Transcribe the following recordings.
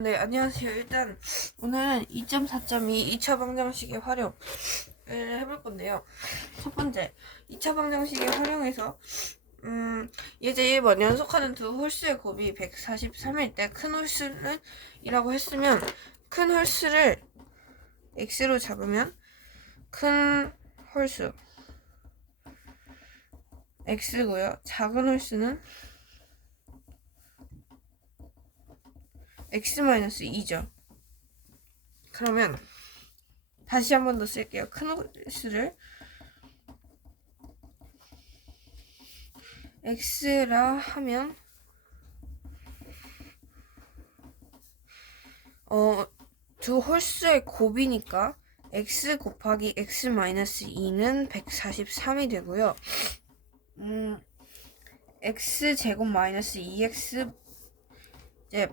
네, 안녕하세요. 일단 오늘은 2.4.2 2차 방정식의 활용을 해볼 건데요. 첫 번째, 2차 방정식의 활용에서 예제 1번 연속하는 두 홀수의 곱이 143일 때 큰 홀수는 이라고 했으면 큰 홀수를 x로 잡으면 큰 홀수 x고요. 작은 홀수는 x-2죠. 그러면 다시 한 번 더 쓸게요. 큰 홀수를 x라 하면 두 홀수의 곱이니까 x 곱하기 x-2는 143이 되고요. x제곱 마이너스 2x 이제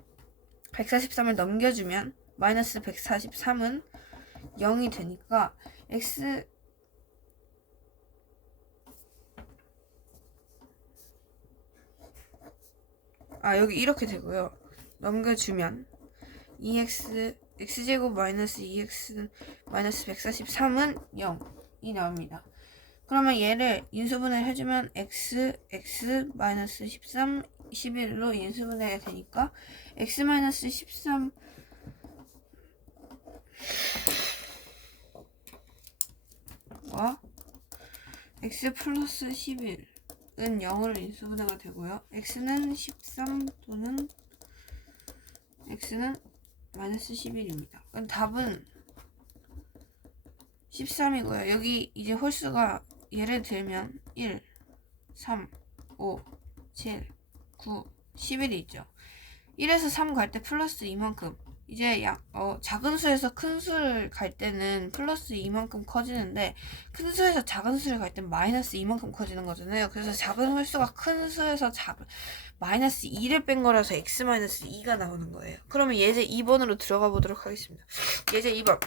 143을 넘겨주면 마이너스 143은 0이 되니까 x 여기 이렇게 되고요. 넘겨주면 2x x제곱 마이너스 2x 마이너스 143은 0이 나옵니다. 그러면 얘를 인수분해 해주면 x 마이너스 13 11로 인수분해가 되니까 x 마이너스 13 와 x 플러스 11은 0으로 인수분해가 되고요. x는 13 또는 x는 마이너스 11입니다. 그럼 답은 13이고요. 여기 이제 홀수가 예를 들면 1, 3, 5, 7, 9, 11이 있죠. 1에서 3 갈 때 플러스 이만큼. 이제 작은 수에서 큰 수를 갈 때는 플러스 이만큼 커지는데 큰 수에서 작은 수를 갈 땐 마이너스 이만큼 커지는 거잖아요. 그래서 작은 홀수가 큰 수에서 마이너스 2를 뺀 거라서 x-2가 나오는 거예요. 그러면 예제 2번으로 들어가 보도록 하겠습니다. 예제 2번.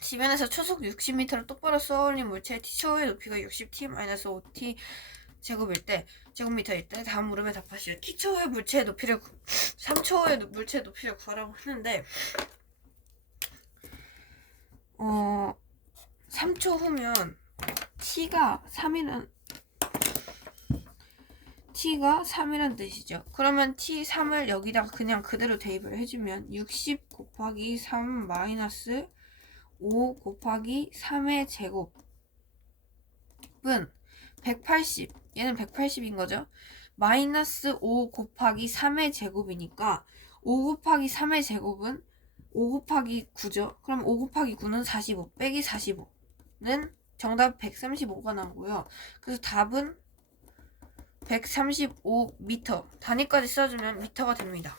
지면에서 초속 60m를 똑바로 쏘아올린 물체의 t초의 높이가 60t-5t 제곱미터일 때 다음 물음에 답하시오. t초의 물체의 높이를 3초의 물체의 높이를 구하라고 했는데 3초 후면 t가 3이란 뜻이죠. 그러면 t3을 여기다가 그냥 그대로 대입을 해주면 60 곱하기 3 마이너스 5 곱하기 3의 제곱은 180. 얘는 180인 거죠. 마이너스 5 곱하기 3의 제곱이니까 5 곱하기 3의 제곱은 5 곱하기 9죠. 그럼 5 곱하기 9는 45 빼기 45는 정답 135가 나오고요. 그래서 답은 135m. 단위까지 써주면 미터가 됩니다.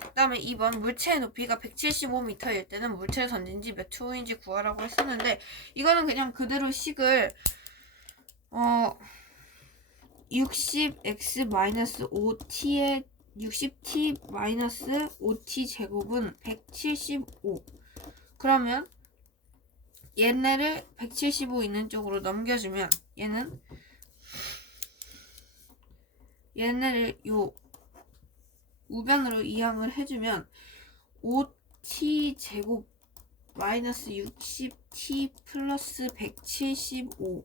그 다음에 2번 물체의 높이가 175m일 때는 물체를 던진 지 몇 초 후인지 구하라고 했었는데 이거는 그냥 그대로 식을 60x-5t의 60t-5t 제곱은 175. 그러면 얘네를 175 있는 쪽으로 넘겨주면 얘네를 요 우변으로 이항을 해주면 5t 제곱 마이너스 60t 플러스 175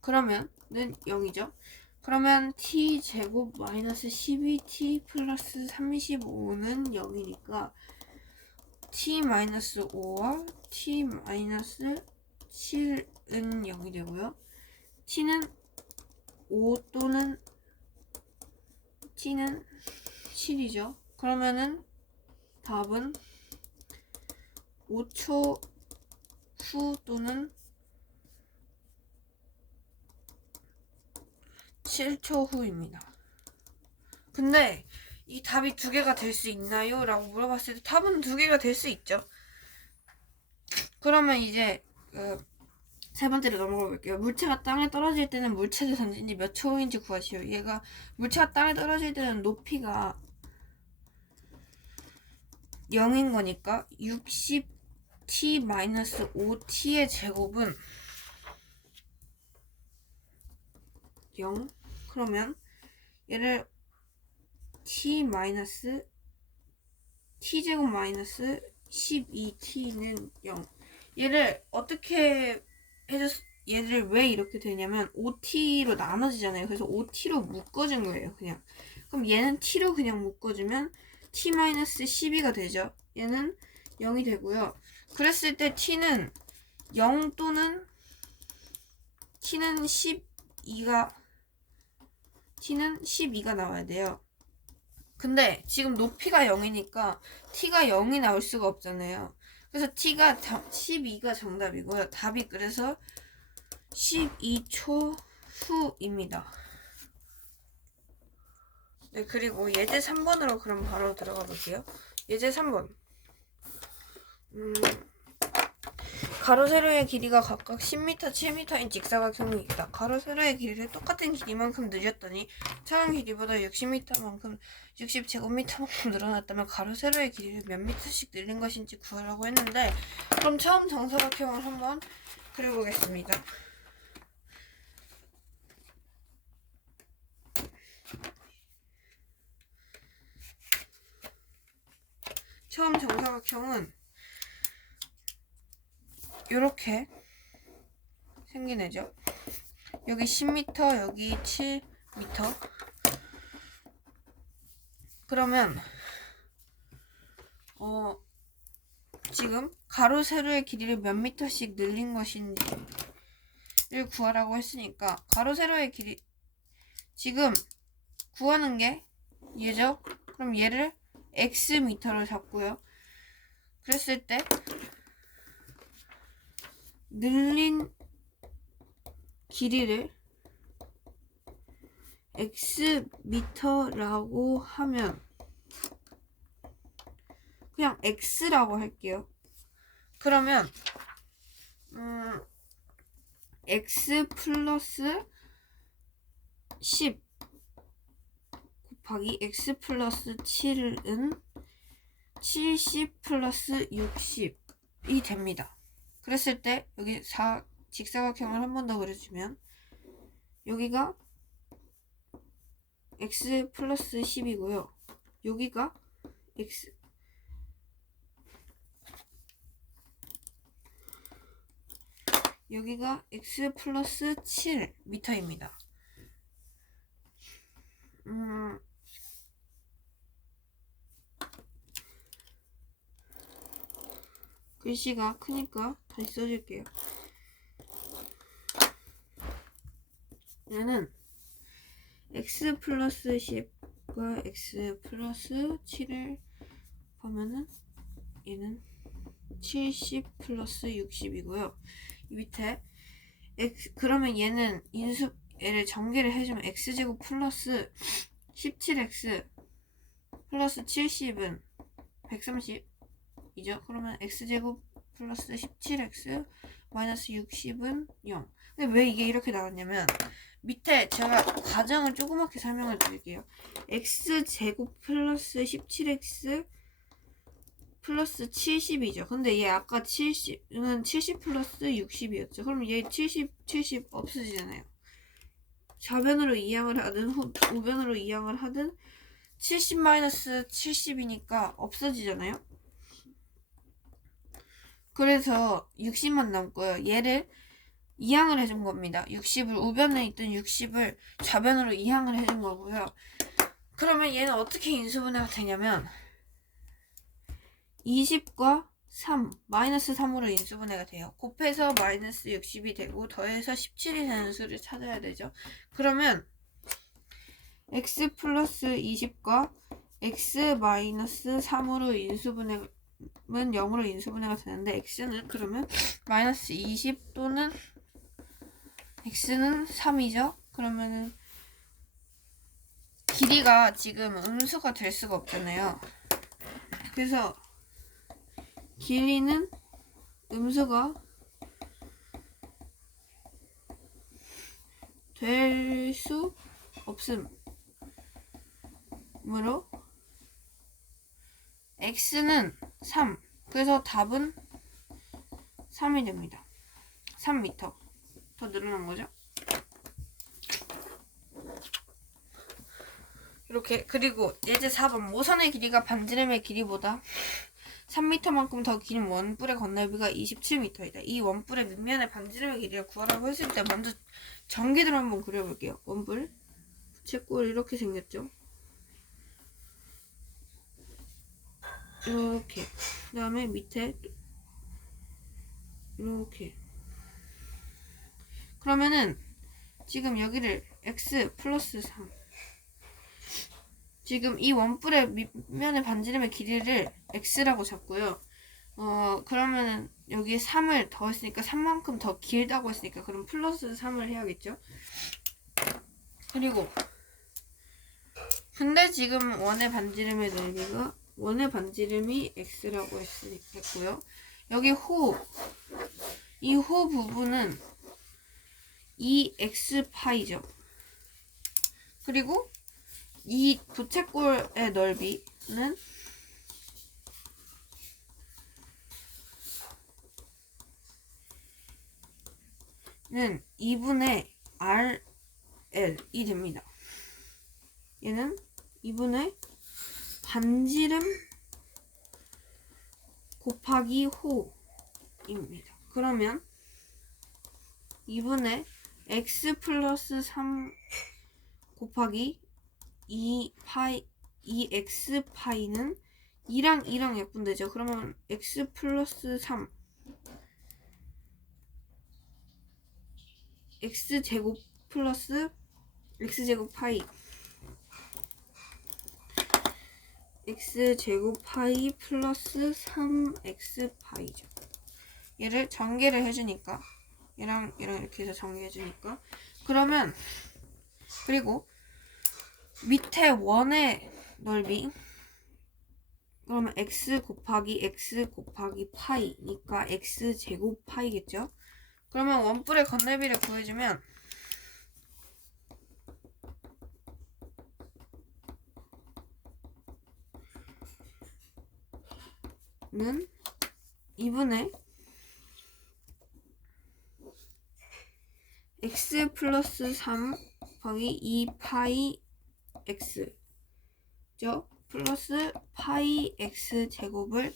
그러면은 0이죠. 그러면 t 제곱 마이너스 12t 플러스 35는 0이니까 t 마이너스 5와 t 마이너스 7은 0이 되고요. t는 5 또는 t는 7이죠. 그러면은 답은 5초 후 또는 7초 후입니다. 근데 이 답이 두 개가 될 수 있나요? 라고 물어봤을 때 답은 두 개가 될 수 있죠. 그러면 이제 세 번째로 넘어가 볼게요. 물체가 땅에 떨어질 때는 물체를 던진 지 몇 초 후인지 구하시오. 얘가 물체가 땅에 떨어질 때는 높이가 0인 거니까 60t-5t의 제곱은 0. 그러면 얘를 t 마이너스 t제곱 마이너스 12t는 0. 얘를 어떻게 얘를 왜 이렇게 되냐면 5t로 나눠지잖아요. 그래서 5t로 묶어준 거예요. 그냥. 그럼 얘는 t로 그냥 묶어주면 t-12가 되죠. 얘는 0이 되고요. 그랬을 때 t는 0 또는 t는 12가 나와야 돼요. 근데 지금 높이가 0이니까 t가 0이 나올 수가 없잖아요. 그래서 t가 12가 정답이고요. 답이 그래서 12초 후입니다. 네, 그리고 예제 3번으로 그럼 바로 들어가 볼게요. 예제 3번. 가로 세로의 길이가 각각 10m, 7m인 직사각형이 있다. 가로 세로의 길이를 똑같은 길이만큼 늘렸더니 처음 길이보다 60m만큼 60제곱미터만큼 늘어났다면 가로 세로의 길이를 몇 미터씩 늘린 것인지 구하라고 했는데, 그럼 처음 정사각형을 한번 그려보겠습니다. 처음 정사각형은 이렇게 생긴 애죠. 여기 10m, 여기 7m. 그러면 지금 가로 세로의 길이를 몇 미터씩 늘린 것인지를 구하라고 했으니까 가로 세로의 길이 지금 구하는 게 얘죠. 그럼 얘를 x미터로 잡고요. 그랬을 때 늘린 길이를 x미터라고 하면 그냥 x라고 할게요. 그러면 x 플러스 10 곱하기 x 플러스 7은 70 플러스 60이 됩니다. 그랬을 때 여기 직사각형을 한 번 더 그려주면 여기가 x 플러스 10이고요. 여기가 여기가 x 플러스 7m입니다. 글씨가 크니까 다시 써줄게요. 얘는 x 플러스 10과 x 플러스 7을 보면은 얘는 70 플러스 60이고요. 이 밑에 그러면 얘는 얘를 전개를 해주면 x제곱 플러스 17x 플러스 70은 130이죠. 그러면 x제곱 플러스 17x 마이너스 60은 0. 근데 왜 이게 이렇게 나왔냐면 밑에 제가 과정을 조그맣게 설명을 드릴게요. x제곱 플러스 17x 플러스 70이죠. 근데 얘 아까 70은 70 플러스 60이었죠. 그럼 얘 70 없어지잖아요. 좌변으로 이항을 하든 우변으로 이항을 하든 70 마이너스 70이니까 없어지잖아요. 그래서 60만 남고요. 얘를 이항을 해준 겁니다. 60을 우변에 있던 60을 좌변으로 이항을 해준 거고요. 그러면 얘는 어떻게 인수분해가 되냐면 20과 3, 마이너스 3으로 인수분해가 돼요. 곱해서 마이너스 60이 되고 더해서 17이 되는 수를 찾아야 되죠. 그러면 x 플러스 20과 x 마이너스 3으로 인수분해는 0으로 인수분해가 되는데 x는 그러면 마이너스 20 또는 x는 3이죠. 그러면은 길이가 지금 음수가 될 수가 없잖아요. 그래서 길이는 음수가 될 수 없으므로 x는 3. 그래서 답은 3이 됩니다. 3m 더 늘어난 거죠. 이렇게. 그리고 예제 4번 모선의 길이가 반지름의 길이보다 3m만큼 더 긴 원뿔의 건널비가 27m이다. 이 원뿔의 밑면의 반지름의 길이를 구하라고 했을 때 먼저 전기도를 한번 그려볼게요. 원뿔 부채꼴 이렇게 생겼죠. 이렇게. 그 다음에 밑에 이렇게. 그러면은 지금 여기를 x 플러스 3, 지금 이 원뿔의 밑면의 반지름의 길이를 x라고 잡고요. 그러면은 여기에 3을 더했으니까 3만큼 더 길다고 했으니까 그럼 플러스 3을 해야겠죠. 그리고 근데 지금 원의 반지름의 넓이가, 원의 반지름이 x라고 했고요. 여기 이 호 부분은 2x파이죠. 그리고 이 부채꼴의 넓이는 2분의 RL이 됩니다. 얘는 2분의 반지름 곱하기 호입니다. 그러면 2분의 x 플러스 3 곱하기 2x파이는 2랑 2랑 약분되죠. 그러면 x 플러스 3 x제곱 플러스 x제곱 파이 x제곱 파이 플러스 3x파이죠. 얘를 전개를 해주니까, 얘랑 이렇게 해서 전개해주니까, 그러면 그리고 밑에 원의 넓이, 그러면 x 곱하기 파이니까 x제곱 파이겠죠. 그러면 원뿔의 건널비를 구해주면 는 2분의 x 플러스 3 곱하기 2파이 x죠. 플러스 파이 x 제곱을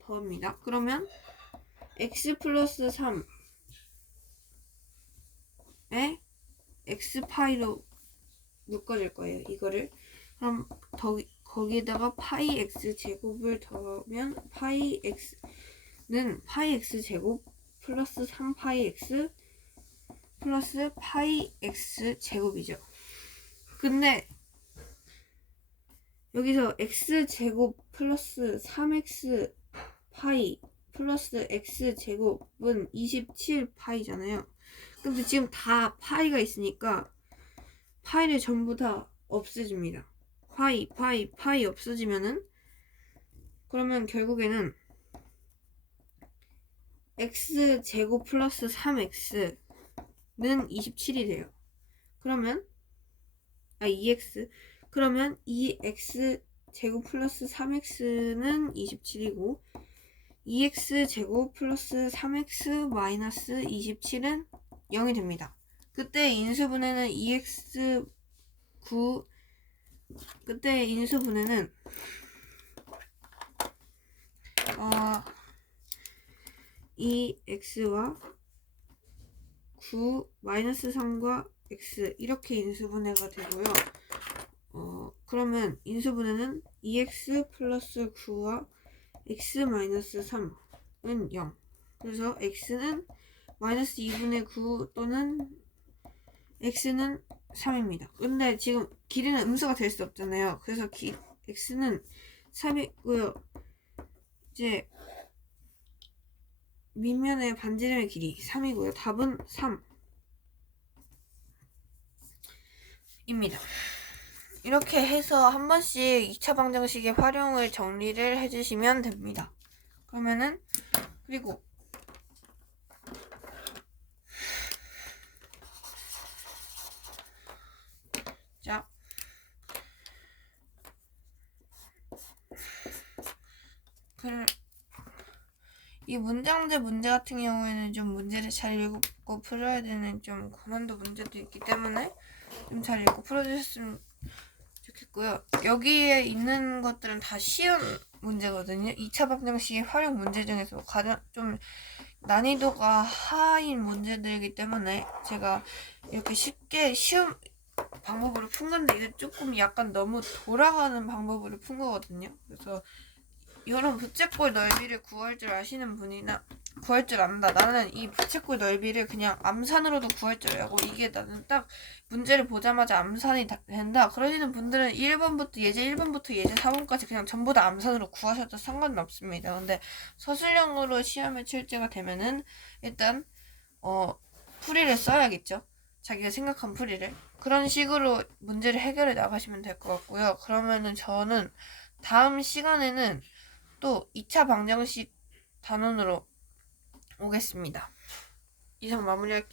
더합니다. 그러면 x 플러스 3에 x파이로 묶어줄 거예요. 이거를. 그럼 거기에다가 파이 x 제곱을 더하면 파이 x는 파이 x 제곱 플러스 3파이 x 플러스 파이 x 제곱이죠. 근데 여기서 x 제곱 플러스 3x 파이 플러스 x 제곱은 27파이잖아요. 근데 지금 다 파이가 있으니까 파이를 전부 다 없애줍니다. 파이 없어지면은, 그러면 결국에는 x 제곱 플러스 3x는 27이 돼요. 그러면 2x, 그러면 2x 제곱 플러스 3x는 27이고 2x 제곱 플러스 3x 마이너스 27은 0이 됩니다. 그때 인수분해는 2x9, 그때 인수분해는 2x와 9 마이너스 3과 x 이렇게 인수분해가 되고요. 그러면 인수분해는 2x 플러스 9와 x 마이너스 3은 0. 그래서 x는 마이너스 2분의 9 또는 x는 3입니다. 근데 지금 길이는 음수가 될 수 없잖아요. 그래서 x는 3이고요. 이제 밑면의 반지름의 길이 3이고요. 답은 3입니다. 이렇게 해서 한 번씩 2차 방정식의 활용을 정리를 해주시면 됩니다. 그러면은, 그리고 자, 이 문장제 문제 같은 경우에는 좀 문제를 잘 읽고 풀어야 되는 좀 고난도 문제도 있기 때문에 좀 잘 읽고 풀어주셨으면 좋겠습니다. 있고요. 여기에 있는 것들은 다 쉬운 문제거든요. 2차 방정식의 활용 문제 중에서 가장 좀 난이도가 하인 문제들이기 때문에 제가 이렇게 쉽게 쉬운 방법으로 푼 건데, 이게 조금 약간 너무 돌아가는 방법으로 푼 거거든요. 그래서 이런 부채꼴 넓이를 구할 줄 아시는 분이나 구할 줄 안다, 나는 이 부채꼴 넓이를 그냥 암산으로도 구할 줄 알고 이게 나는 딱 문제를 보자마자 암산이 된다 그러시는 분들은 1번부터 예제 1번부터 예제 4번까지 그냥 전부 다 암산으로 구하셔도 상관은 없습니다. 근데 서술형으로 시험에 출제가 되면은 일단 풀이를 써야겠죠. 자기가 생각한 풀이를. 그런 식으로 문제를 해결해 나가시면 될 것 같고요. 그러면은 저는 다음 시간에는 또 2차 방정식 단원으로 오겠습니다. 이상 마무리할게요.